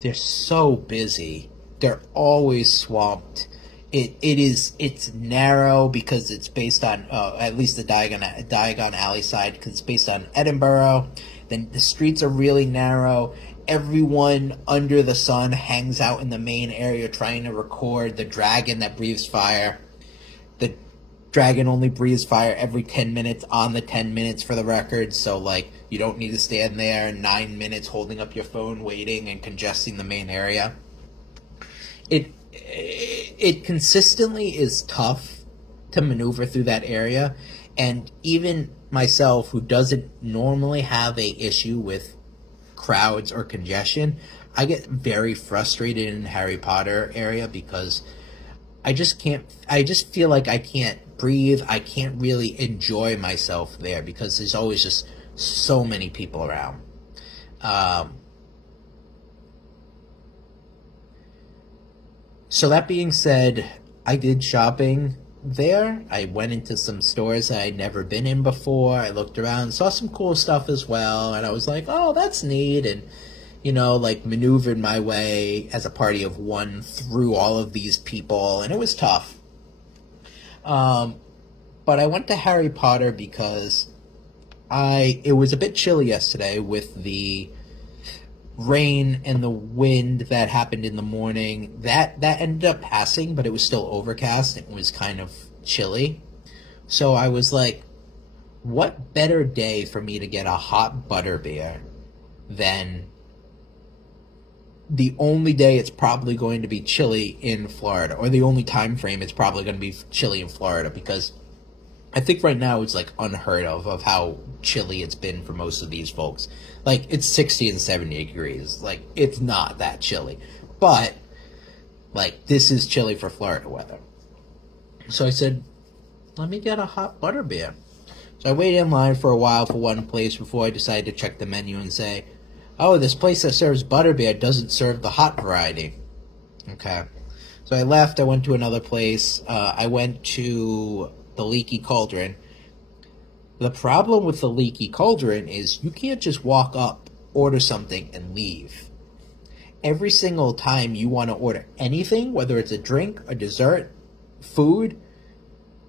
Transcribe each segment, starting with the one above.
They're so busy. They're always swamped. It's narrow because it's based on at least the Diagon Alley side because it's based on Edinburgh. Then the streets are really narrow. Everyone under the sun hangs out in the main area trying to record the dragon that breathes fire. The dragon only breathes fire every 10 minutes on the 10 minutes for the record, so like you don't need to stand there 9 minutes holding up your phone waiting and congesting the main area. It consistently is tough to maneuver through that area, and even myself who doesn't normally have a issue with crowds or congestion, I get very frustrated in Harry Potter area because I just can't. I just feel like I can't breathe. I can't really enjoy myself there because there's always just so many people around. Um, so that being said, I did shopping there. I went into some stores that I'd never been in before. I looked around, saw some cool stuff as well, and I was like, "Oh, that's neat." And like maneuvered my way as a party of one through all of these people, and it was tough. Um, but I went to Harry Potter because I it was a bit chilly yesterday with the rain and the wind that happened in the morning. That ended up passing, but it was still overcast. It was kind of chilly. So I was like, what better day for me to get a hot butterbeer than the only day it's probably going to be chilly in Florida, or the only time frame it's probably going to be chilly in Florida, because I think right now it's like unheard of how chilly it's been for most of these folks. Like it's 60 and 70 degrees. Like it's not that chilly. But like this is chilly for Florida weather. So I said, let me get a hot butterbeer. So I waited in line for a while for one place before I decided to check the menu and say, oh, this place that serves butterbeer doesn't serve the hot variety. Okay. So I left. I went to another place. I went to the Leaky Cauldron. The problem with the Leaky Cauldron is you can't just walk up, order something, and leave. Every single time you want to order anything, whether it's a drink, a dessert, food,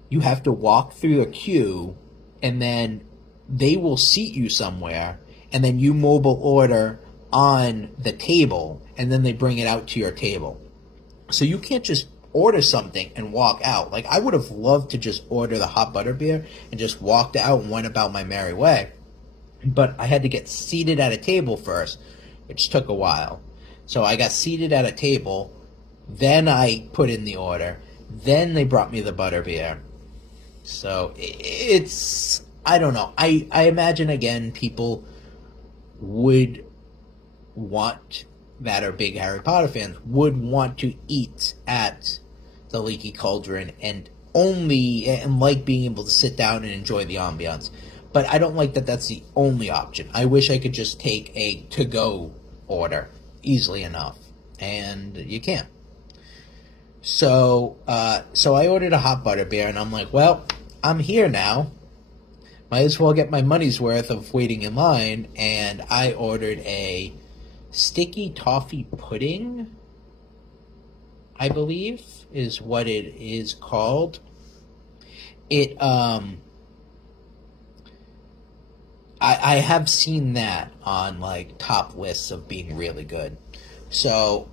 you have to walk through a queue, and then they will seat you somewhere, and then you mobile order on the table, and then they bring it out to your table. So you can't just order something and walk out. Like, I would have loved to just order the hot butter beer and just walked out and went about my merry way. But I had to get seated at a table first, which took a while. So I got seated at a table, then I put in the order, then they brought me the butter beer. So it's, I don't know. I imagine, again, people would want, that are big Harry Potter fans, would want to eat at the Leaky Cauldron and like being able to sit down and enjoy the ambiance. But I don't like that that's the only option. I wish I could just take a to-go order easily enough, and you can't. So I ordered a hot butter beer, and I'm like, well, I'm here now. Might as well get my money's worth of waiting in line, and I ordered a sticky toffee pudding, I believe, is what it is called. It, I have seen that on, like, top lists of being really good. So,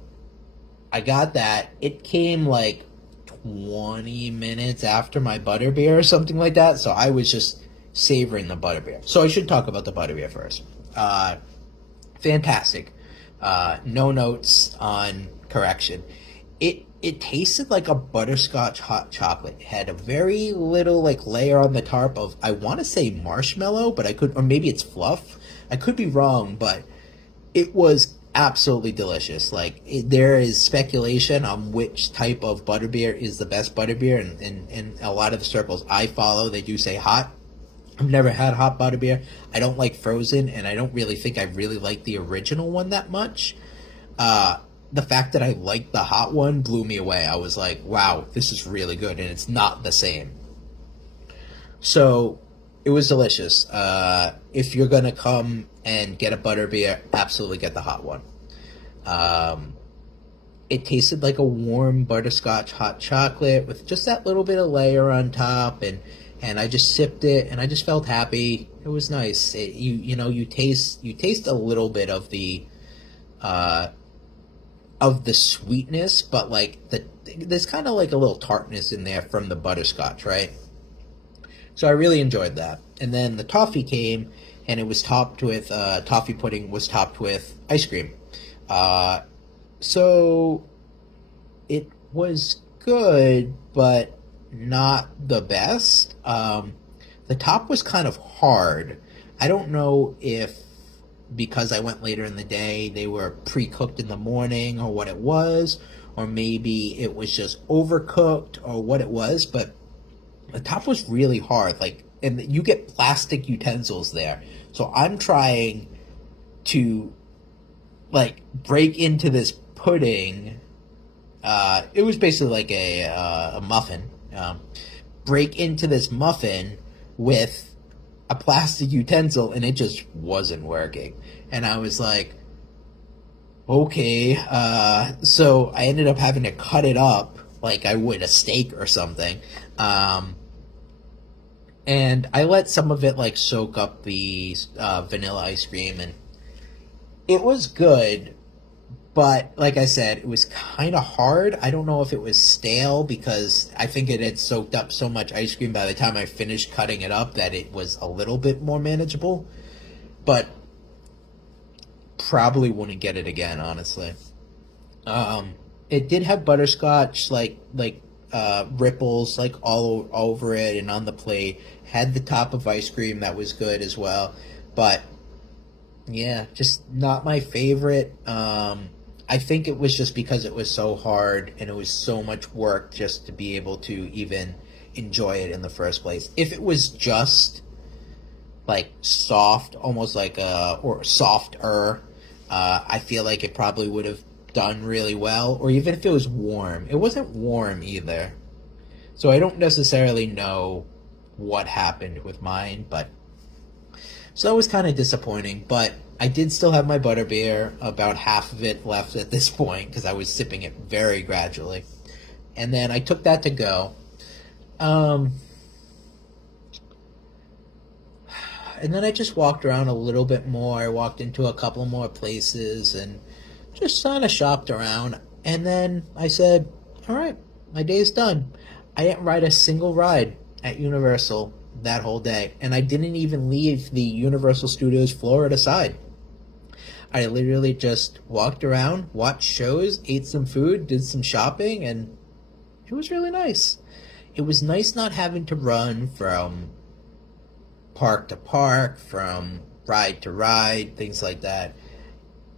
I got that. It came, like, 20 minutes after my butterbeer or something like that, so I was just savoring the butterbeer. So I should talk about the butterbeer first. Fantastic. No notes on correction. It tasted like a butterscotch hot chocolate. It had a very little like layer on the top of, I want to say marshmallow, but I could, or maybe it's fluff. I could be wrong, but it was absolutely delicious. Like there is speculation on which type of butterbeer is the best butterbeer, and in a lot of the circles I follow, they do say hot. I've never had hot butterbeer. I don't like frozen, and I don't really think I really like the original one that much. The fact that I liked the hot one blew me away. I was like, wow, this is really good, and it's not the same. So, it was delicious. If you're going to come and get a butterbeer, absolutely get the hot one. Um, it tasted like a warm butterscotch hot chocolate with just that little bit of layer on top, and I just sipped it and I just felt happy. It was nice. You taste a little bit of the sweetness, but like there's kind of like a little tartness in there from the butterscotch, right? So I really enjoyed that. And then the toffee came, and it was topped with toffee pudding was topped with ice cream. Uh, so it was good, but not the best. The top was kind of hard. I don't know if because I went later in the day, they were pre-cooked in the morning or what it was, or maybe it was just overcooked or what it was, but the top was really hard. Like, and you get plastic utensils there. So I'm trying to like break into this pudding. It was basically like a muffin. Break into this muffin with a plastic utensil, and it just wasn't working. And I was like, okay. So I ended up having to cut it up like I would a steak or something. And I let some of it like soak up the vanilla ice cream, and it was good. But like I said, it was kind of hard. I don't know if it was stale because I think it had soaked up so much ice cream by the time I finished cutting it up that it was a little bit more manageable. But probably wouldn't get it again, honestly. It did have butterscotch ripples like all over it and on the plate. Had the top of ice cream that was good as well. But yeah, just not my favorite. I think it was just because it was so hard and it was so much work just to be able to even enjoy it in the first place. If it was just like soft, almost like or softer, I feel like it probably would have done really well. Or even if it was warm, it wasn't warm either. So I don't necessarily know what happened with mine, but so that was kind of disappointing. But I did still have my butterbeer, about half of it left at this point because I was sipping it very gradually. And then I took that to go. And then I just walked around a little bit more. I walked into a couple more places and just kind of shopped around. And then I said, all right, my day's done. I didn't ride a single ride at Universal that whole day. And I didn't even leave the Universal Studios Florida side. I literally just walked around, watched shows, ate some food, did some shopping, and it was really nice. It was nice not having to run from park to park, from ride to ride, things like that.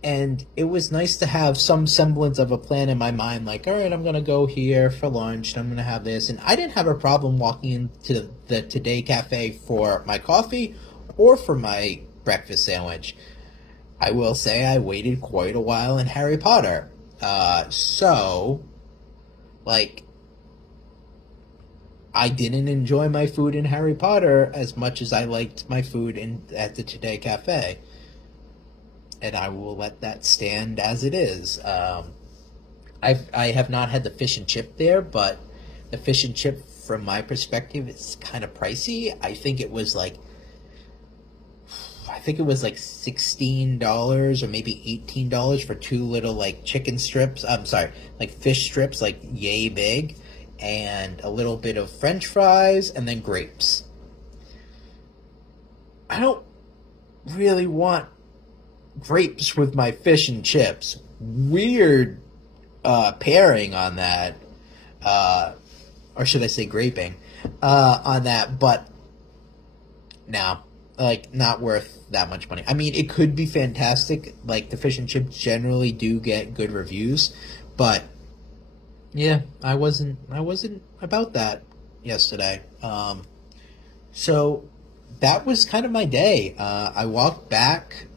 And it was nice to have some semblance of a plan in my mind, like, all right, I'm going to go here for lunch, and I'm going to have this. And I didn't have a problem walking into the Today Cafe for my coffee or for my breakfast sandwich. I will say I waited quite a while in Harry Potter. Like, I didn't enjoy my food in Harry Potter as much as I liked my food at the Today Cafe. And I will let that stand as it is. I have not had the fish and chip there, but the fish and chip, from my perspective, is kind of pricey. I think it was like $16 or maybe $18 for two little like chicken strips. I'm sorry, like fish strips, like yay big, and a little bit of French fries, and then grapes. I don't really want grapes with my fish and chips. Weird pairing on that, or should I say graping on that, but no, like not worth that much money. I mean, it could be fantastic. Like the fish and chips generally do get good reviews, but yeah, I wasn't about that yesterday. So that was kind of my day. I walked back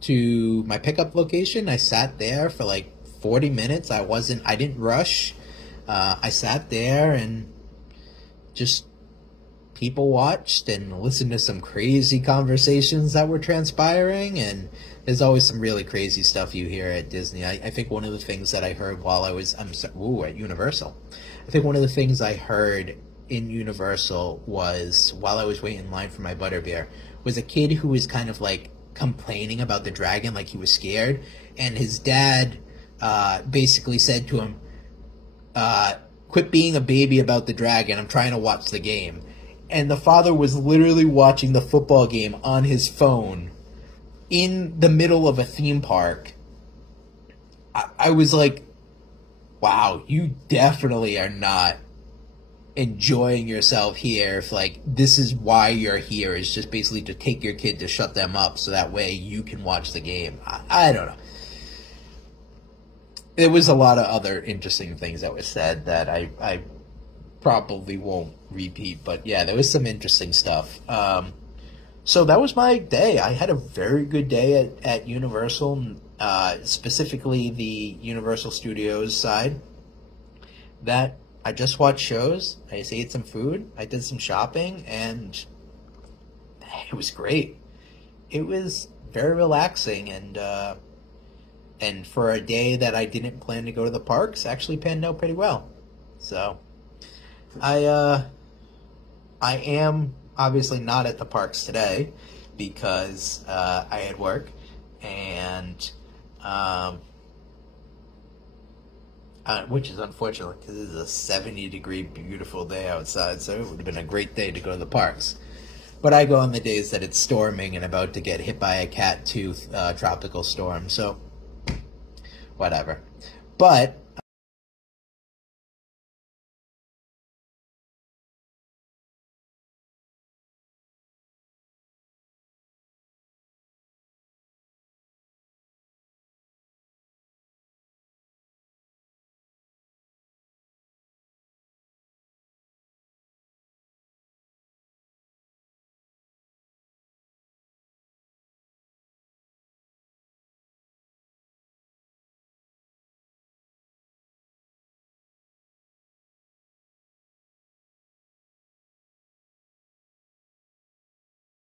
to my pickup location. I sat there for like 40 minutes. I didn't rush. I sat there and just people watched and listened to some crazy conversations that were transpiring. And there's always some really crazy stuff you hear at Disney. I think one of the things that I heard while I was at Universal, I think one of the things I heard in Universal was, while I was waiting in line for my butterbeer, was a kid who was kind of like complaining about the dragon, like he was scared, and his dad basically said to him, quit being a baby about the dragon, I'm trying to watch the game. And the father was literally watching the football game on his phone in the middle of a theme park. I was like, wow, you definitely are not enjoying yourself here. If, like, this is why you're here, is just basically to take your kid to shut them up so that way you can watch the game. I don't know. There was a lot of other interesting things that were said that I probably won't repeat, but yeah, there was some interesting stuff. So that was my day. I had a very good day at Universal, specifically the Universal Studios side. That I just watched shows, I just ate some food, I did some shopping, and it was great. It was very relaxing, and for a day that I didn't plan to go to the parks, actually panned out pretty well. So I am obviously not at the parks today because I had work, and which is unfortunate because it is a 70-degree beautiful day outside, so it would have been a great day to go to the parks. But I go on the days that it's storming and about to get hit by a Cat 2 tropical storm, so whatever. But